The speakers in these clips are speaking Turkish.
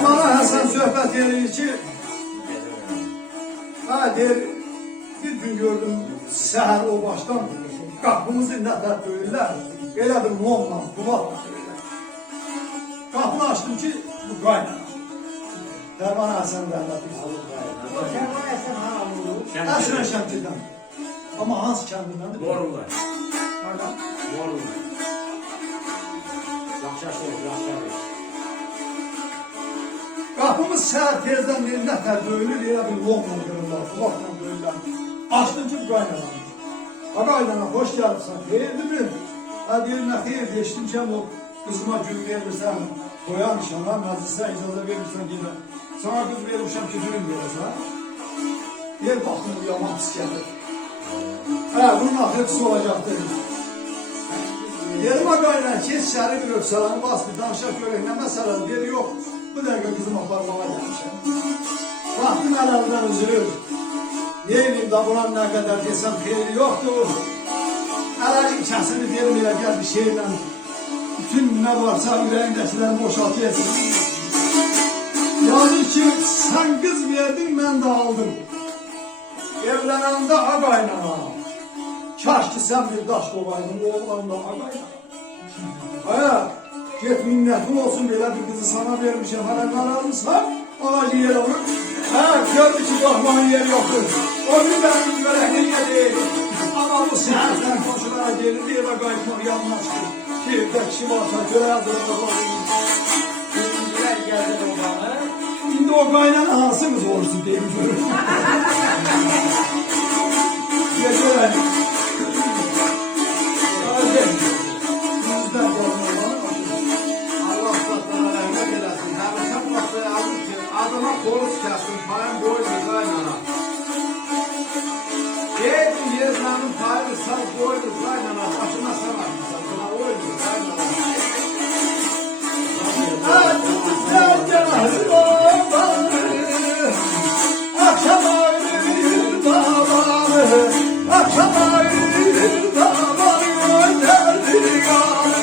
Bana Hasan söhbət eləyir ki, deyir, bir gün gördüm səhər o başdan qapımızı nətər döyürlər, elə bir momla, duvarla döyürlər. Qapını açdım ki, bu qaynana. Dərman Hasan rəhmət alır qaynana. Dərman Hasan hanım olur? Əşrə Şəmtirdən. Amma hansı kəndindəndir? Borunlar. Harada? Borunlar. Yaxşı olur, yaxşı olur. Qapımız səhər tezdən bir nətər döyülür, elə bir momla döyürlər, duvarla döyürlər. Açdım ki, bu qaynana. Qaynana, xoş gəlirsən, xeyirli mi? Deyir, nə xeyir, deşdim ki, o qızıma gül verirsən, qoyan nişana, məclisə icazə verirsən, gedə. Sana qız verirmişəm ki, gülüm verəsən. Deyir, baxın, bu yaman pis gəlir. Bunun axırıcısı olacaqdır. Yerime qaynana, keç şəri bir öpsələni bas, bir danışaq görək, nə məsələdir? Deyir, yox, bu dəqiqə qızım aparmağa gəlmişəm. Baxdım, əl-əldən üzülür. Neyim da buna nə qədər desəm xeyri yoxdur. Ələlim kəsini derim elə gəl bir şeylə. Bütün nə varsa ürəyindəkilərini boşaltıyasın. Yani ki sen kız verdin ben de aldım. Evlenende ağaynana. Kaş ki sen bir daş kovaydın oğlan da ağaynana. Get minnetin olsun böyle bir kızı sana vermişim. Hala kararlısan ağacı yer olur. Gördü ki bakmanın yeri yoktur. O günden börəkli yedir. Ama bu səhərdən koşulara gelir diye de qayıtmaq yanmazdır. Kirdə kişi varsa görərdir o bağlı. Gündülər gəldi oğlanı. İndi o qaynana hansınız olursun deyim görür. Görək. Yüzdən qorunurlar. Allah sana rəhmət eləsin. Həmişə baxsaya alır ki, adama xoruz kəsin, payın boynu qaynana. Eydi yerlərin payını sal boynu qaynana, başına sararmışsan, buna oynu qaynana. Sen canı babanı, akşam ayırır babanı, akşam ayırır babanı, gönderdi kanı.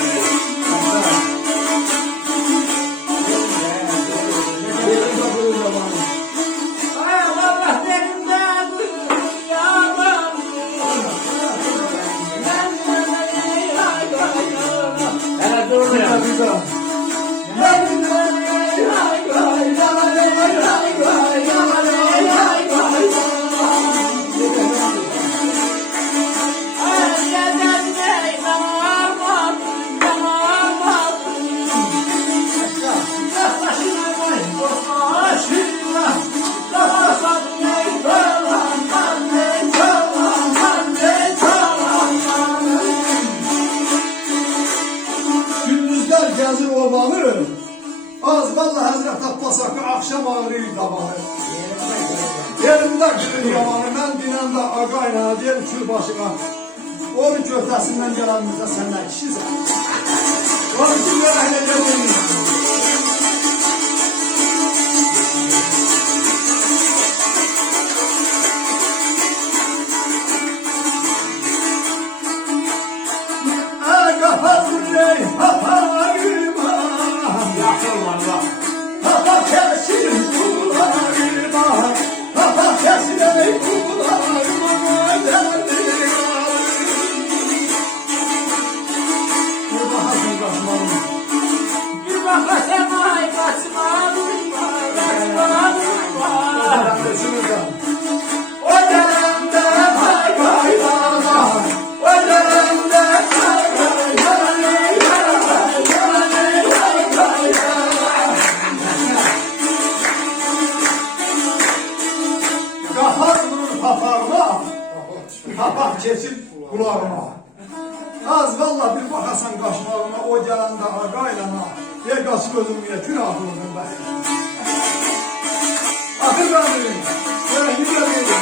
Allah benimle buyurun yalan. Hələ durmuyor. Gündüzler gezir obanı, az valla Hazret Abbas Hakkı akşam ağrıyı tabanı. Yerimdə gülür yamanı, mən dinəndə ağayla deyir kül başına. Onun köftəsindən gələmizdə səndən kişisən. Onun için görəklə gələyim. Aga hazırlay, haparıma. Yaxşı olmalı bak. Hapa kesin kulağıma, hapa kesin kulağıma gönderdi. Burada hazır kaçmalım. Bir bakasam ay kaçmalıyım, kaçmalıyım. Ben de şuradan. O dönemde hay hay hay, o dönemde hay hay hay hay. oranda ağaylana. Diye kasıp öldürmeye tüm aklımdan ben. Akıl ben benim. Böyle güzel geliyor.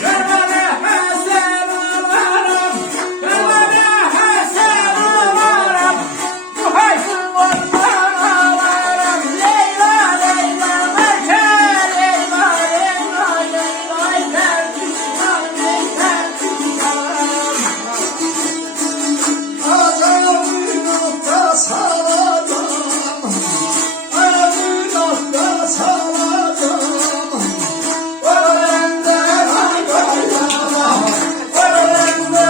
Fermane Hasan olarım, Fermane Hasan olarım. Bu haysın ondan ağlarım. Leyla Leyla Mekel, Leyla Leyla Leyla Eyter Tüskan, Eyter Tüskan. Azamınıkta saladım, ayağınıkta saladım. Öğrende ağaylana, öğrende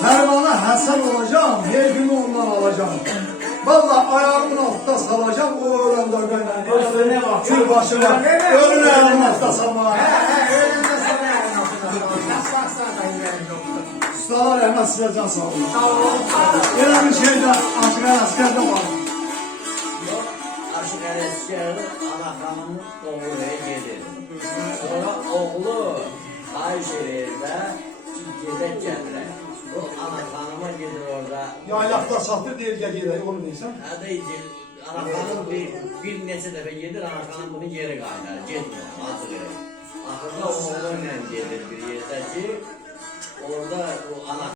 Fermana Hasan olacağım, her gün ondan alacağım. Vallahi ayağımın altında salacağım, o öğrende Öyle bak. Kül başıma, ölün ayağımın altında salma. Öğrende sana yapmasın. Kasbaksana da yüreğim yoktu. Ustalar hemen size can sağ olun. Sağ olun. Yine bir şeyde askerde var. Aşık Eresker'in anakanın doğruya gelir. Sonra oğlu Ayşehir'de Cedek Cemre. Bu anakanıma gelir orada. Yaylakta satır değil gel onu deysen. Hadi anakanım bir neçə dəfə gedir, anakanım bunu geri qaytar, getmir, atılır. Axırda oğluyla gedir bir yerdə ki, orada o ana